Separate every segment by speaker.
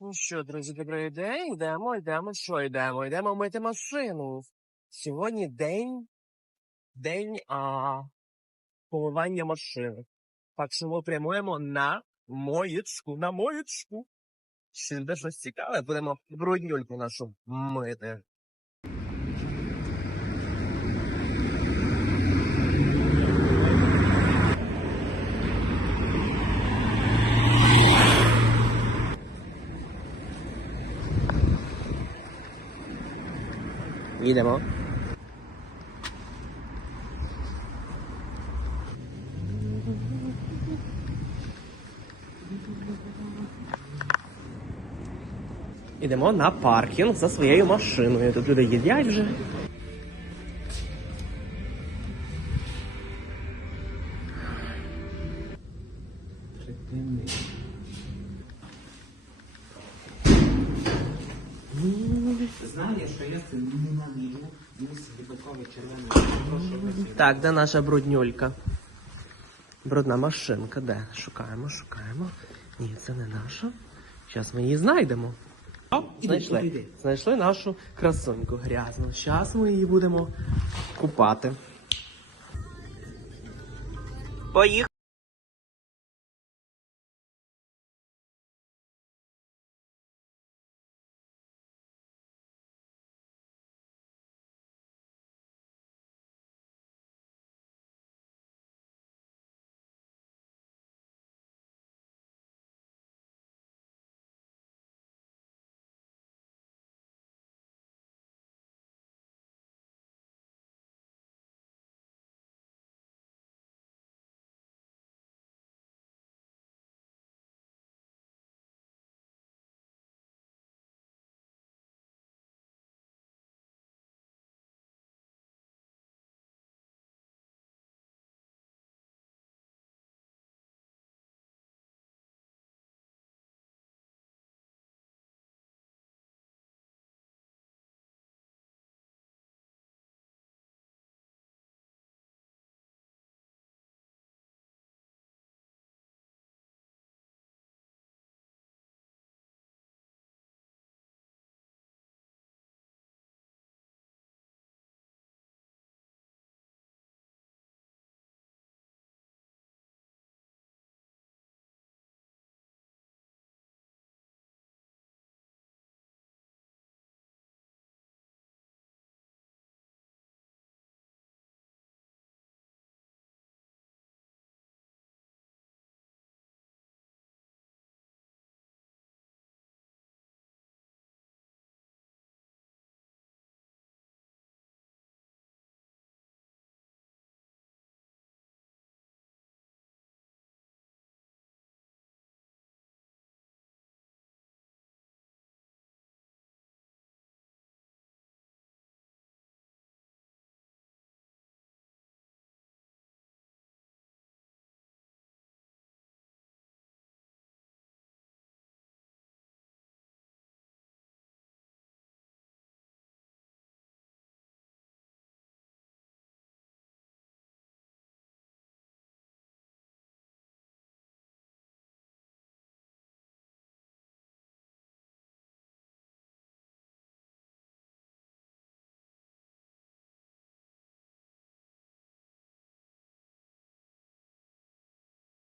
Speaker 1: Ну що, друзі, добрий день. Йдемо, йдемо. Що йдемо? Йдемо мити машину. Сьогодні день, день а, поливання машини. Так що ми прямуємо на моєчку, на моєчку. Ще буде щось цікаве, будемо бруднюльку нашу мити. Їдемо. Ідемо на паркінг за своєю машиною. Тут люди їдять вже.
Speaker 2: Знаєш, що я це вибуховий червоний. Прошу вибачте.
Speaker 1: Так, де наша бруднюлька? Брудна машинка, де? Шукаємо, шукаємо. Ні, це не наша. Зараз ми її знайдемо. О, знайшли.
Speaker 2: іди.
Speaker 1: Знайшли нашу красуньку грязну. Зараз ми її будемо купати. Поїхали.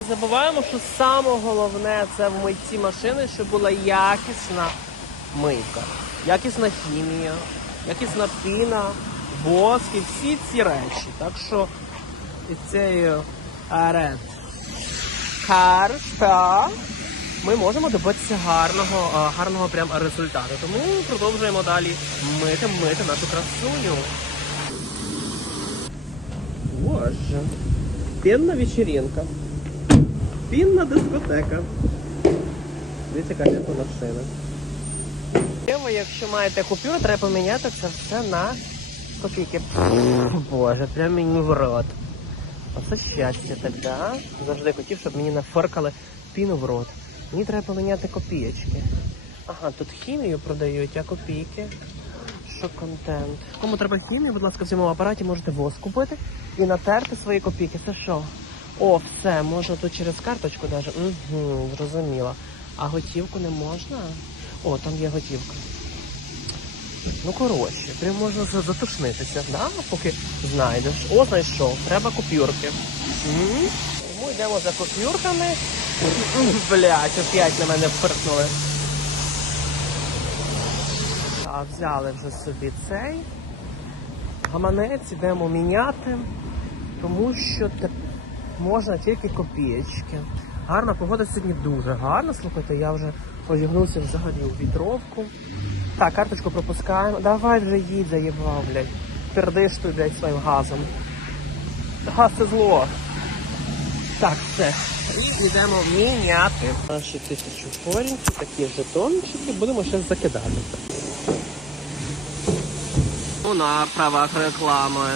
Speaker 1: Забуваємо, що саме головне це в митті машини, щоб була якісна мийка, якісна хімія, якісна піна, воск і всі ці речі. Так що із цією Red Car ми можемо добитися гарного, гарного прям результату. Тому продовжуємо далі мити, мити нашу красуню. Боже, пінна вечеринка. Пінна дискотека. Дивіться, яка тут машина. Якщо маєте купюру, треба поміняти це все на копійки. Боже, прям мені в рот. Оце щастя тоді. а? Завжди хотів, щоб мені нафоркали піну в рот. Мені треба поміняти копієчки. Ага, тут хімію продають, а копійки. Що контент? Кому треба хімію, будь ласка, в цьому апараті можете воск купити і натерти свої копійки. Це що? О, все, можна тут через карточку даже. Угу, зрозуміло. А готівку не можна? О, там є готівка. Ну, коротше, прям можна затушнитися, да? поки знайдеш. О, знайшов, треба купюрки. М? Тому йдемо за купюрками. Блять, опять на мене фиркнули. А взяли вже собі цей гаманець, ідемо міняти, тому що те- можна тільки копієчки. Гарна погода сьогодні дуже гарна. Слухайте, я вже одягнувся взагалі у вітровку. Так, карточку пропускаємо. Давай вже їдь, заїбав, блядь. Пердиш ти, блядь, своїм газом. Газ це зло. Так, все. І йдемо міняти. Наші тисячу форінців, такі жетончики, будемо зараз закидати. Ну, на правах реклами.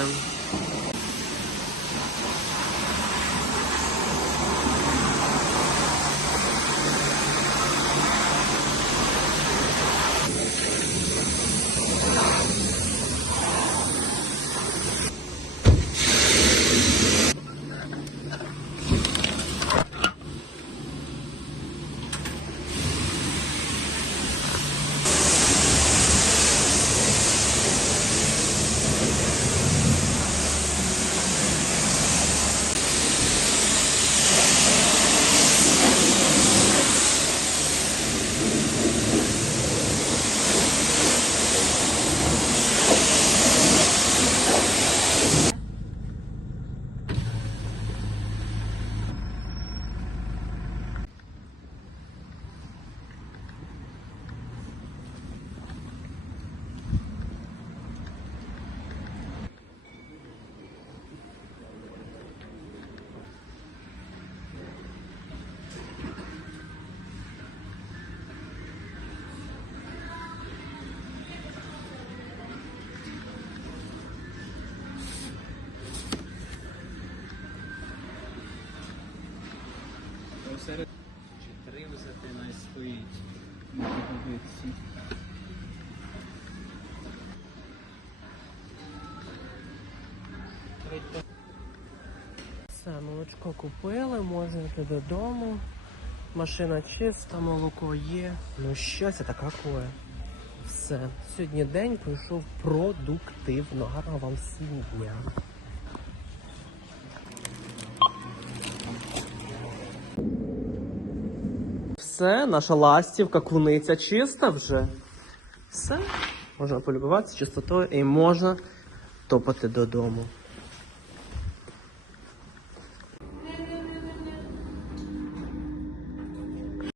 Speaker 2: Стоїть. на годиці.
Speaker 1: Все, молочко купили, можна йти додому. Машина чиста, молоко є. Ну що це таке? Все. Сьогодні день пройшов продуктивно. Гарного вам всім дня. Все, наша ластівка, куниця чиста вже. Все. Можна полюбуватися чистотою і можна топати додому.